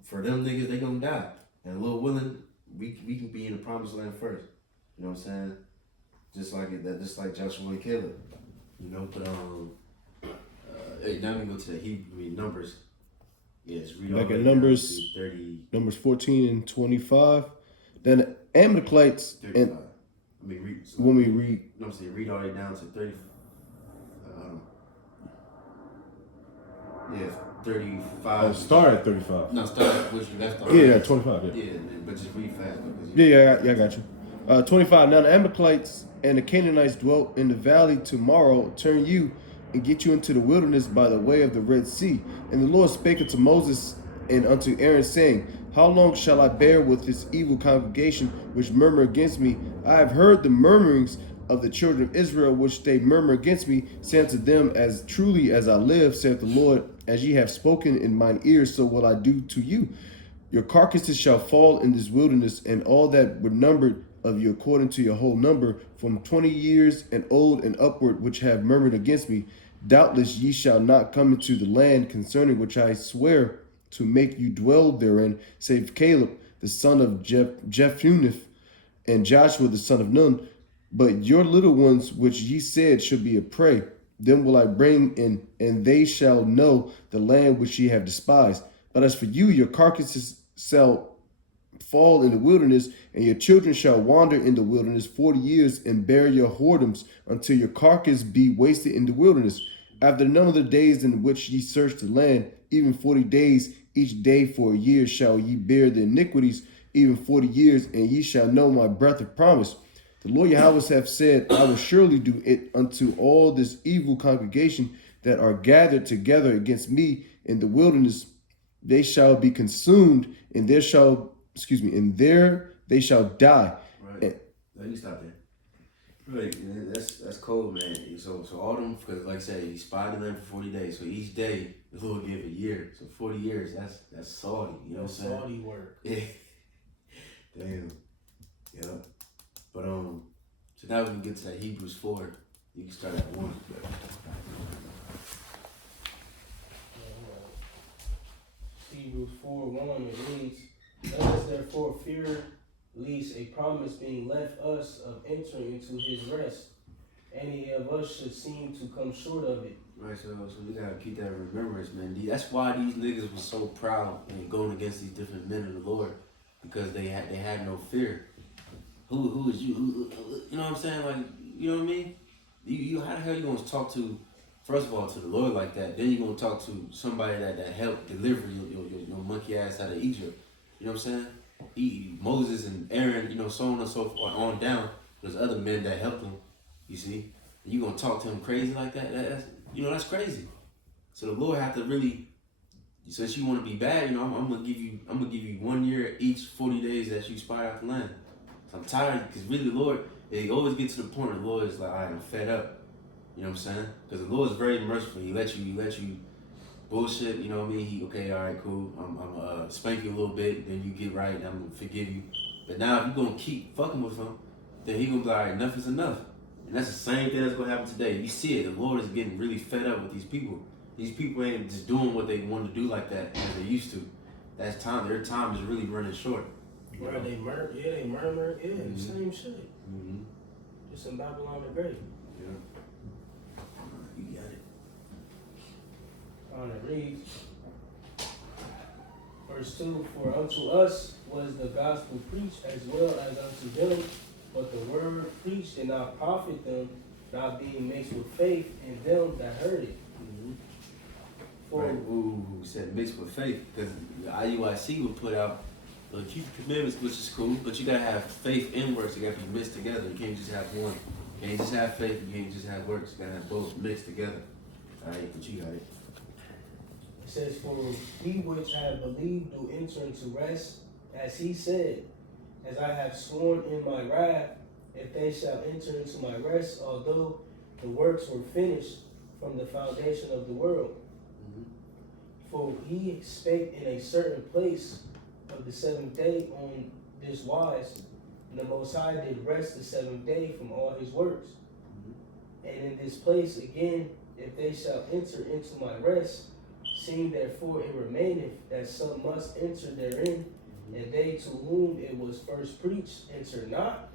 for them niggas, they gonna die. And a little willing, we can be in the promised land first. You know what I'm saying? Just like Joshua and Caleb. You know, but now we go to the Numbers. Yes, read Back all at the way Numbers, down to 30. Numbers 14 and 25. Then the Amalekites, 35. and I mean, read. when we read, No, I'm saying read all the way down to 30. Yeah, 35. start at 35. No, start with you left off. Yeah, 25. Yeah. Yeah, but just read fast. Because Yeah, I got you. 25. Now the Amalekites and the Canaanites dwelt in the valley. Tomorrow turn you and get you into the wilderness by the way of the Red Sea. And the Lord spake unto Moses and unto Aaron, saying, how long shall I bear with this evil congregation which murmur against me? I have heard the murmurings of the children of Israel, which they murmur against me. Say unto them, as truly as I live, saith the Lord, as ye have spoken in mine ears, so will I do to you. Your carcasses shall fall in this wilderness, and all that were numbered of you according to your whole number, from 20 years and old and upward, which have murmured against me. Doubtless ye shall not come into the land concerning which I swear to make you dwell therein, save Caleb the son of Jephunneh and Joshua the son of Nun. But your little ones which ye said should be a prey, them will I bring in, and they shall know the land which ye have despised. But as for you, your carcasses fall in the wilderness, and your children shall wander in the wilderness 40 years, and bear your whoredoms until your carcass be wasted in the wilderness. After the number of the days in which ye search the land, even 40 days, each day for a year, shall ye bear the iniquities, even 40 years, and ye shall know my breath of promise. The Lord Yahweh hath said, I will surely do it unto all this evil congregation that are gathered together against me in the wilderness. They shall be consumed, and there they shall die. Right. Let me stop there. Right, man, that's cold, man. So all them, because like I said, he spied the land for 40 days. So each day the Lord give a year. So 40 years, that's salty. You know what I'm saying? Salty work. Yeah. Damn. Yeah. But so now we can get to that Hebrews 4. You can start at 1. Hebrews 4:1, it reads, let us therefore fear lest a promise being left us of entering into his rest, any of us should seem to come short of it. Right, so we gotta keep that in remembrance, man. That's why these niggas was so proud and going against these different men of the Lord, because they had no fear. Who is you? You know what I'm saying? Like, you know what I mean? You how the hell you gonna talk to, first of all, to the Lord like that? Then you gonna talk to somebody that helped deliver your monkey ass out of Egypt. You know what I'm saying? Moses and Aaron, you know, so on and so forth, on down. There's other men that helped him. You see, and you gonna talk to him crazy like that? That's crazy. So the Lord have to really, since you want to be bad, you know, I'm gonna give you 1 year each 40 days that you spy out the land. So I'm tired, because really the Lord, they always get to the point where the Lord is like, all right, I'm fed up. You know what I'm saying? Because the Lord is very merciful. He let you bullshit. You know what I mean? He, okay, all right, cool. I'm gonna spank you a little bit, then you get right, and I'm gonna forgive you. But now if you're gonna keep fucking with him, then he gonna be like, all right, enough is enough. And that's the same thing that's gonna happen today. You see it. The Lord is getting really fed up with these people. These people ain't just doing what they want to do like that as they used to. That's time. Their time is really running short. Right, they murmur, Mm-hmm. Same shit. Mm-hmm. Just in Babylon the Great. Yeah. You got it. On it reads, verse 2, for unto us was the gospel preached as well as unto them, but the word preached did not profit them, not being mixed with faith in them that heard it. Mm-hmm. For Right. Ooh, said mixed with faith, because the IUIC would put out, keep the commandments, which is cool, but you gotta have faith and works. They gotta be mixed together. You can't just have one. You can't just have faith. You can't just have works. You gotta have both mixed together. All right, but you got it. it says, for we which have believed do enter into rest, as he said, as I have sworn in my wrath, if they shall enter into my rest, although the works were finished from the foundation of the world. Mm-hmm. For he spake in a certain place of the seventh day on this wise, and the Most High did rest the seventh day from all his works. Mm-hmm. And in this place again, if they shall enter into my rest, seeing therefore it remaineth that some must enter therein, and they to whom it was first preached enter not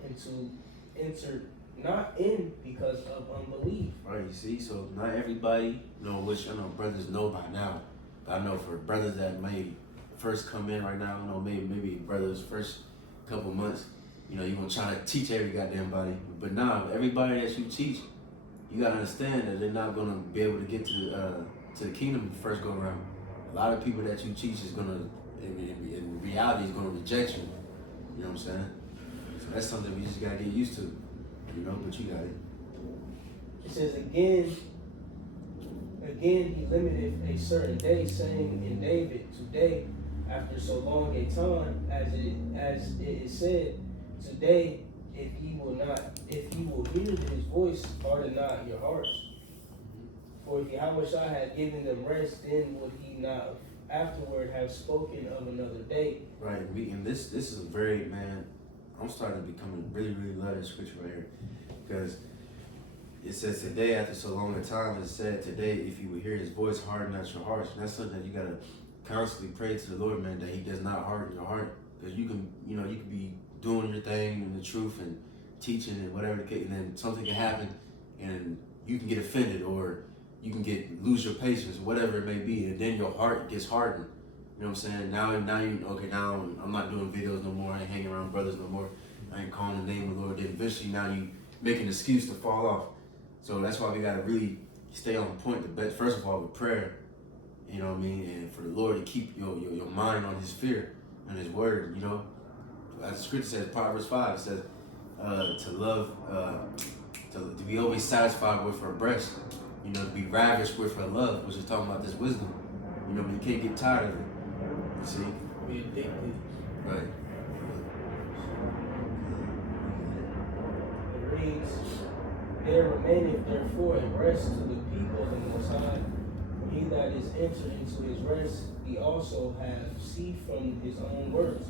in because of unbelief. Right, you see, so not everybody, which I know brothers know by now. But I know for brothers that may first come in right now, maybe brothers first couple months, you're gonna try to teach every goddamn body. But now, everybody that you teach, you gotta understand that they're not gonna be able to get to the kingdom the first go around. A lot of people that you teach is gonna, in reality, is gonna reject you. You know what I'm saying? So that's something we just gotta get used to. But you got it. It says again he limited a certain day, saying in David, today, after so long a time, as it is said, today, if ye will hear his voice, harden not your hearts. For if Yahushua had given them rest, then would he not afterward have spoken of another day. Right, and this is a very, man, I'm starting to become really, really love this scripture right here. Because it says today, after so long a time, it said today, if you will hear his voice, harden not your hearts. And that's something that you gotta constantly pray to the Lord, man, that he does not harden your heart. Because you can be doing your thing in the truth and teaching and whatever the case, and then something can happen and you can get offended, or you can lose your patience, whatever it may be, and then your heart gets hardened. You know what I'm saying? Now I'm not doing videos no more. I ain't hanging around brothers no more. I ain't calling the name of the Lord. Then eventually now you make an excuse to fall off. So that's why we gotta really stay on point. First of all, with prayer. You know what I mean? And for the Lord to keep your mind on His fear and His word. You know, as the scripture says, Proverbs 5, it says to love, to be always satisfied with her breast. You know, to be ravished with her love, which is talking about this wisdom. You know, but you can't get tired of it. You see? Be addicted. Right. It reads, there remaineth therefore a rest to the people of the Most High. For he that is entered into his rest, he also hath ceased from his own works,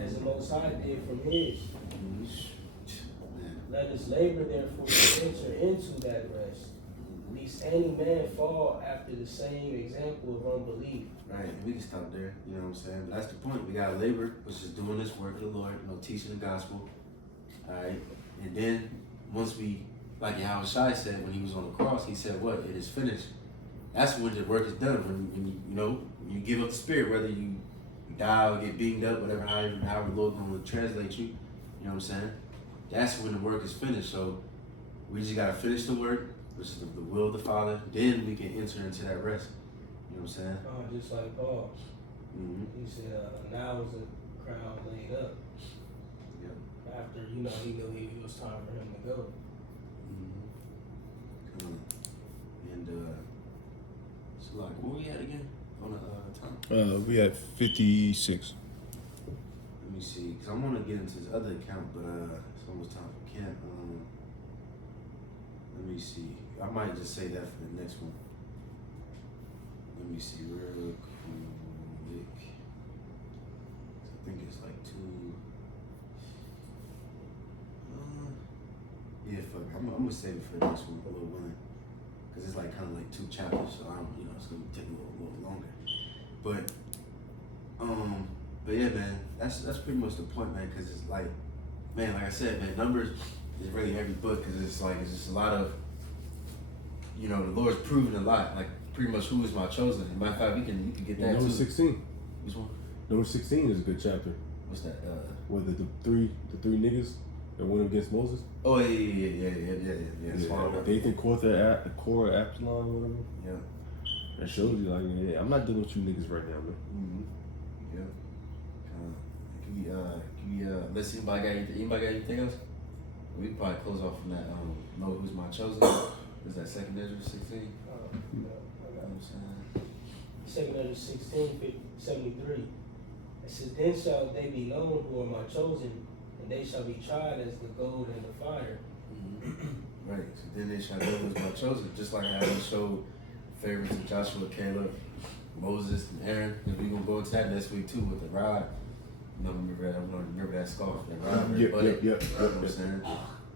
as the Most High did from his. Let us labor therefore to enter into that rest, lest any man fall after the same example of unbelief. Right, and we can stop there, you know what I'm saying? But that's the point. We gotta labor, which is doing this work of the Lord, you know, teaching the gospel. Alright. And then once we, like Yahweh Shai said when he was on the cross, he said, what? It is finished. That's when the work is done. When you give up the spirit, whether you die or get beamed up, whatever, however the Lord gonna translate you, you know what I'm saying? That's when the work is finished. So we just gotta finish the work, which is the will of the Father. Then we can enter into that rest. You know what I'm saying? Just like Paul. Mm-hmm. He said, now is the crown laid up. Yep. After, he knew it was time for him to go. Mm-hmm. And so like, where we at again on the time? We at 56. Let me see, cause I want to get into this other account, but it's almost time for camp. Let me see. I might just say that for the next one. Let me see real quick. I think it's like two. Yeah, fuck. I'm gonna save it for the next one, a little one, cause it's like kind of like 2 chapters, so it's gonna take a little longer. But yeah, man, that's pretty much the point, man. Cause it's like, man, like I said, man, numbers is really every book, cause it's just a lot of, the Lord's proven a lot, like pretty much who is my chosen. As a matter of fact, you can get that Number too. 16. Which one? Number 16 is a good chapter. What's that? Where the three niggas that went against Moses. Oh yeah. Dathan, Korah, Absalom, whatever. Yeah. That shows you, like, yeah, I'm not dealing with you niggas right now, man. Mm-hmm. Yeah. Let's see, anybody got anything else? We can probably close off from that. Know who's my chosen? Is that 2nd Ezra 16? No, I got it. 2nd Ezra 16, 73. It says, then shall they be known who are my chosen, and they shall be tried as the gold and the fire. Mm-hmm. Right. So then they shall know who's my chosen, just like how he showed favor to Joshua, Caleb, Moses, and Aaron. And we're gonna go into that next week too with the rod. Remember that scarf, that rod. Yeah. You know what I'm saying?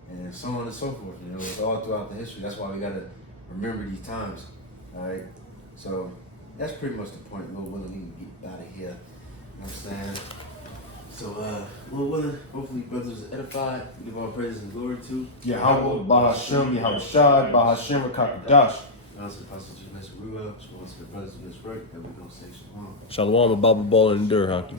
And so on and so forth. It's all throughout the history. That's why we gotta remember these times. Alright? So that's pretty much the point. Lord willing, we can get out of here. You know what I'm saying? So, Lord willing, hopefully brothers are edified. We give all praises and glory to Yahweh, Bahashem, Yahweh Shai, Bahashem, Rakakadash. now to the Apostle Judas Ruah, to the brothers of this work, that we're gonna say shalom. Shalom, Baba Ball, and Dur Hockey.